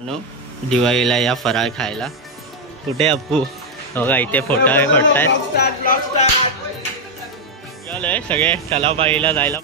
No दिवाळीला या फराळ खायला. कुठे अप्पू? बघा इथे फोटो पडतायत. सगळे तलावबाईला जायला.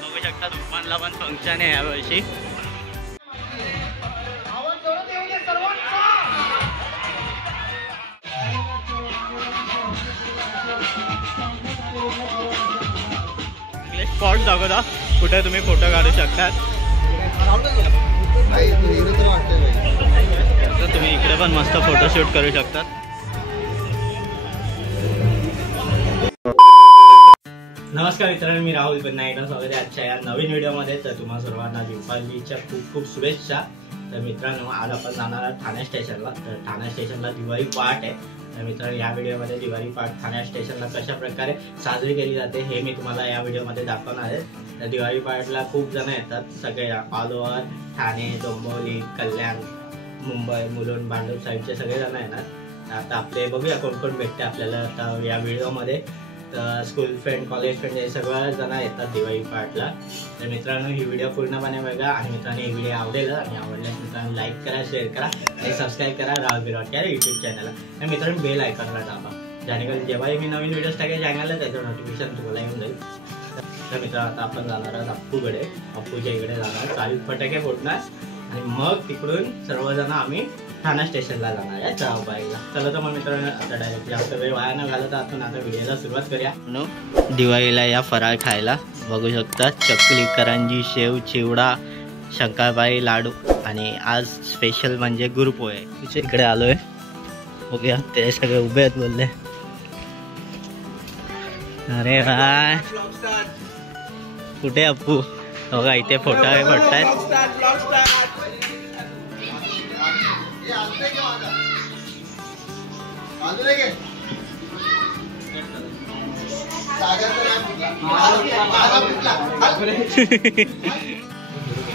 बघू शकता दुकानला पण फंक्शन आहे यावर्षी. स्पॉट दाखवता कुठे तुम्ही फोटो काढू शकता. तर तुम्ही इकडे पण मस्त फोटोशूट करू शकता. नमस्कार मित्रांनो, मी राहुल पुन्हा एकदा स्वागत आहे आजच्या या नवीन व्हिडिओमध्ये. तर तुम्हा सर्वांना दीपावलीच्या खूप खूप शुभेच्छा. तर मित्रांनो, आज आपण जाणार आहोत ठाणे स्टेशनला. तर ठाणे स्टेशनला दिवाळी पहाट आहे. तर मित्रांनो, या व्हिडिओमध्ये दिवाळी पहाट ठाणे स्टेशनला कशा प्रकारे साजरी केली जाते हे मी तुम्हाला या व्हिडिओमध्ये दाखवणार आहे. तर दिवाळी पहाटला खूप जण येतात, सगळे ऑल ओव्हर ठाणे, डोंबिवली, कल्याण, मुंबई, मुलुंड, भांडूप साईडचे सगळे जण येणार. आता आपले बघूया कोण कोण भेटते आपल्याला आता या व्हिडिओमध्ये. तर स्कूल फ्रेंड, कॉलेज फ्रेंड हे सगळं जण येतात दिवाळी पहाटला. तर मित्रांनो, ही व्हिडिओ पूर्णपणे बघा आणि मित्रांनो ही व्हिडिओ आवडेल आणि आवडल्यास मित्रांनो लाईक करा, शेअर करा आणि सबस्क्राईब करा राहुल बिरवाट या यूट्यूब चॅनलला. आणि मित्रांनो बेल आयकॉनला दाबा, जेणेकरून जेव्हाही मी नवीन व्हिडिओज टाकेल चॅनलला त्याचं नोटिफिकेशन तुम्हाला येऊन जाईल. तर मित्रांनो, आता आपण जाणार आहोत अप्पूकडे. अप्पूच्या इकडे जाणार, चालू फटाके फोडणार आणि मग तिकडून सर्वजण आम्ही ठाणे स्टेशनला जाणार आहे तलावबाईला. चला तर मग मित्रांनो, आता डायरेक्ट जास्त वेळ वाया न घालवता आपण आता व्हिडिओला सुरुवात करूया. नो दिवाळीला या फराळ खायला. बघू शकता चकली, करंजी, शेव, चिवडा, शंकरपाळी, लाडू आणि आज स्पेशल म्हणजे गुरपोहे. इकडे आलोय, बघूया ते सगळे उभे आहेत बोलले. अरे वा, कुठे अप्पू? बघा इथे फोटो पडतायत.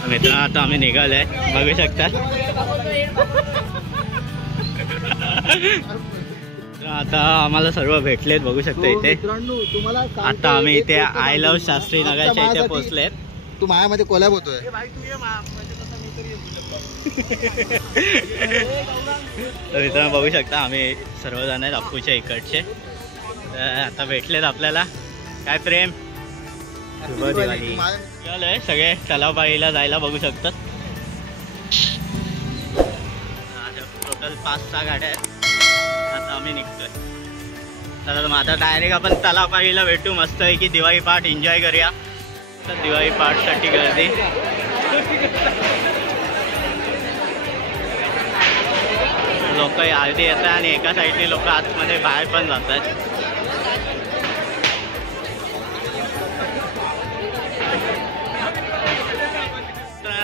मित्रांनो, आता आम्ही निघालोय, बघू शकता. आता आम्हाला सर्व भेटलेत, बघू शकता इथे. आता आम्ही इथे आय लव्ह शास्त्री नगरच्या इथे पोहोचलेत. तू मायामध्ये कोलॅब होतोय. तर मित्रांनो, बघू शकता आम्ही सर्वजण आहेत अप्पूच्या इकडचे. आता भेटलेत आपल्याला. काय प्रेम, शुभ दिवाळी. सगळे तलावबाईला जायला, बघू शकतात. टोटल 5-6 गाड्या आहेत. आता आम्ही निघतोय. चला मग आता डायरेक्ट आपण तलावबाईला भेटू. मस्त आहे की दिवाळी पहाट एन्जॉय करूया. तर दिवाळी पहाटसाठी गर्दी. लोक आरती येतात आणि एका साईडने लोक आतमध्ये बाहेर पण जातात.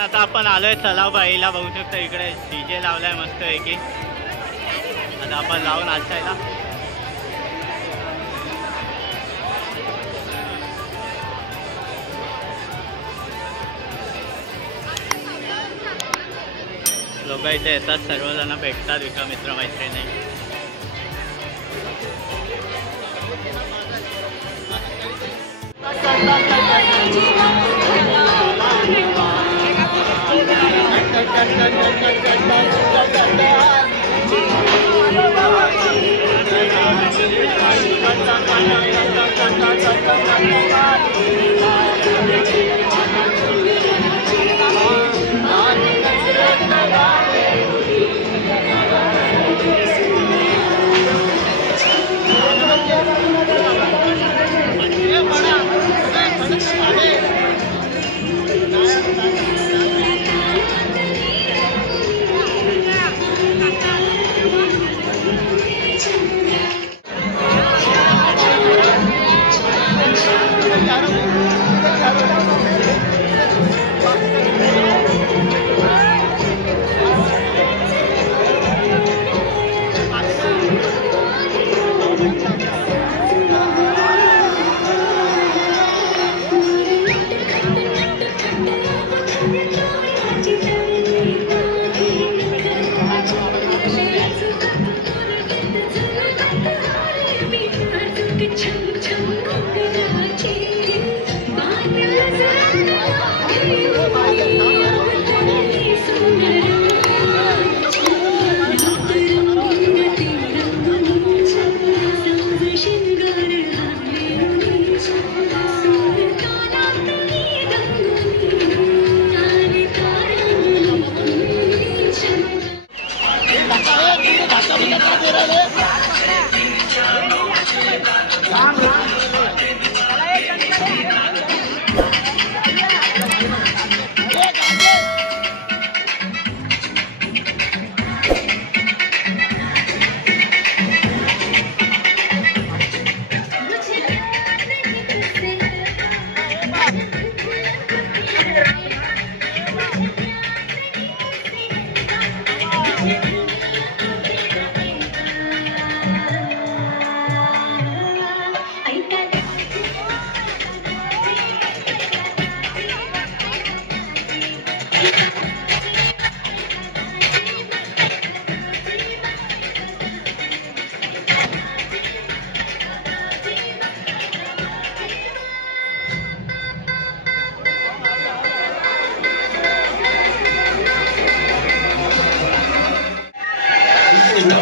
आता आपण आलोय तलावबाईला, बघू शकता इकडे डीजे लावलाय मस्त आहे की. आता आपण लावून नाचायला. लोक इथे येतात, सर्वजण भेटतात, एका मित्र मैत्रिणी.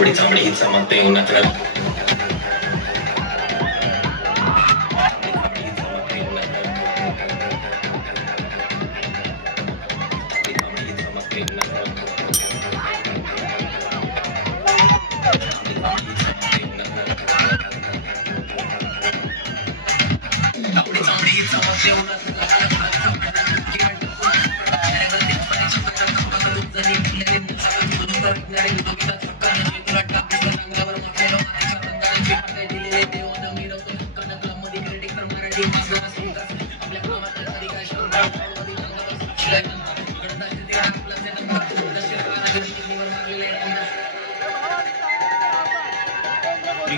तांबडी चांबडी चमकते उन्हात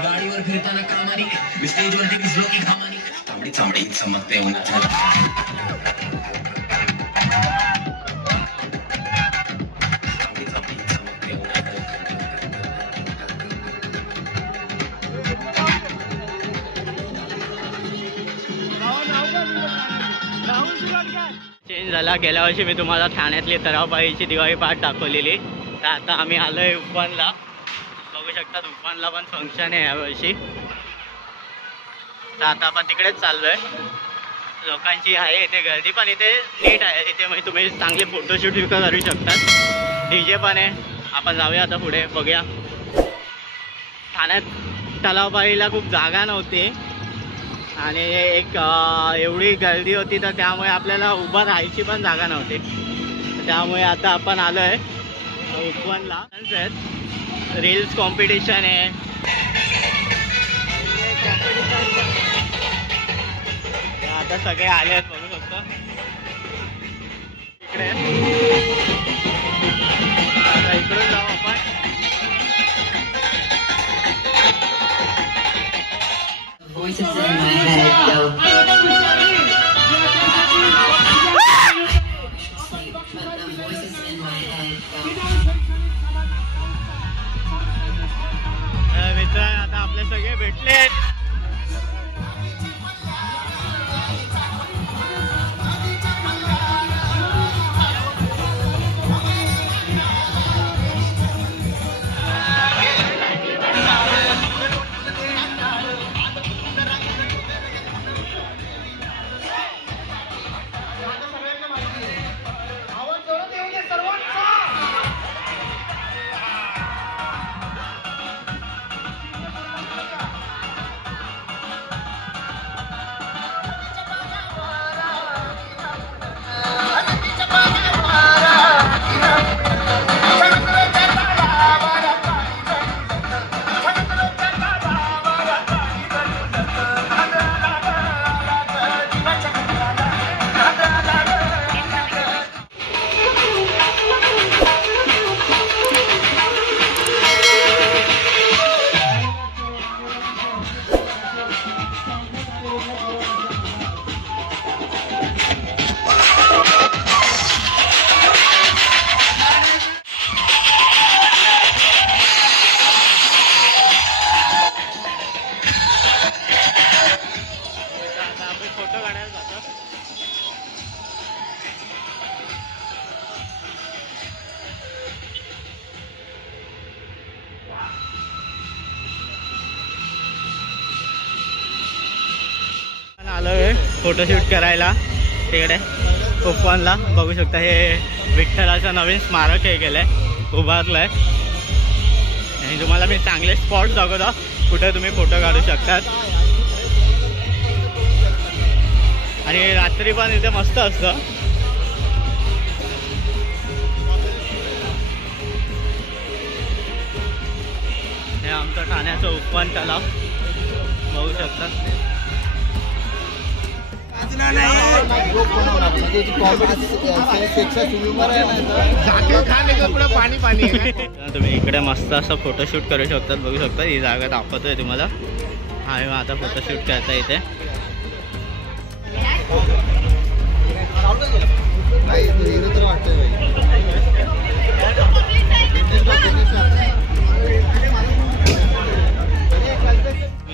गाडीवर फिरताना कामानी स्टेजवरती भिजलो की घामानी तांबडी चांबडी चमकते उन्हात चेंज झाला. गेल्या वर्षी मी तुम्हाला ठाण्यातली तरावपाळीची दिवाळी पहाट दाखवलेली. तर आता आम्ही आलोय उपवनला. बघू शकतात उपवनला पण फंक्शन आहे यावर्षी. तर आता आपण तिकडेच चाललोय. लोकांची आहे इथे गर्दी पण इथे नीट आहे. इथे म्हणजे तुम्ही चांगले फोटोशूट विकत करू शकतात. डीजे पण आहे. आपण जाऊया आता पुढे बघूया. ठाण्यात तलावपाळीला खूप जागा नव्हती आणि एक एवढी गर्दी होती तर त्यामुळे आपल्याला उभं राहायची पण जागा नव्हती. त्यामुळे आता आपण आलो आहे उपवनला. रील्स कॉम्पिटिशन आहे. आता सगळे आले आहेत बघू शकतो इकडे. आता इकडून जाऊ आपण. Voices in my head go. But the voices in my head go. मित्र आता आपले सगळे भेटलेत. आलोय फोटोशूट करायला तिकडे उपवनला. बघू शकता हे विठ्ठलाचं नवीन स्मारक हे केलंय, उभारलंय. आणि तुम्हाला मी चांगले स्पॉट दाखवतो कुठे तुम्ही फोटो काढू शकतात. आणि रात्री पण इथे मस्त असतं. हे आमचं ठाण्याचं उपवन तलाव बघू शकता. तुम्ही इकडे मस्त असं फोटोशूट करू शकतात. बघू शकता ही जागा दाखवतोय तुम्हाला. आणि आता फोटोशूट करता इथे.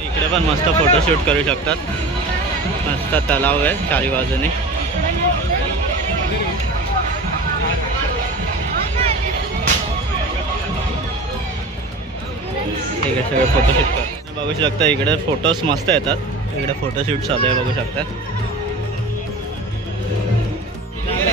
इकडे पण मस्त फोटोशूट करू शकतात. मस्त तलाव आहे चारी बाजूने. ठीक आहे, सगळे फोटोशूट कर. बघू शकता इकडे फोटोज मस्त येतात. इकडे फोटोशूट चालू आहे बघू शकता.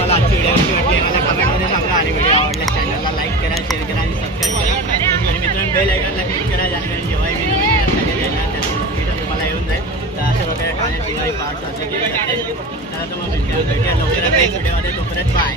मला आजची व्हिडिओ कशी वाटली मला कमेंटमध्ये सांगा आणि व्हिडिओ आवडल्यास चॅनलला लाईक करा, शेअर करा आणि सबस्क्राईब करा आणि मित्रांनो बेल आयकॉनला क्लिक करा जेणेकरून जेव्हाही मी नवीन व्हिडिओ टाकेल ना त्याचं नोटिफिकेशन तुम्हाला येऊन जाईल. तर अशा प्रकारे ठाणे दिवाळी पार्ट साजरे केले जाते. तर तुम्हाला भेटूया लवकरच एक व्हिडिओमध्ये. तोपर्यंत बाय.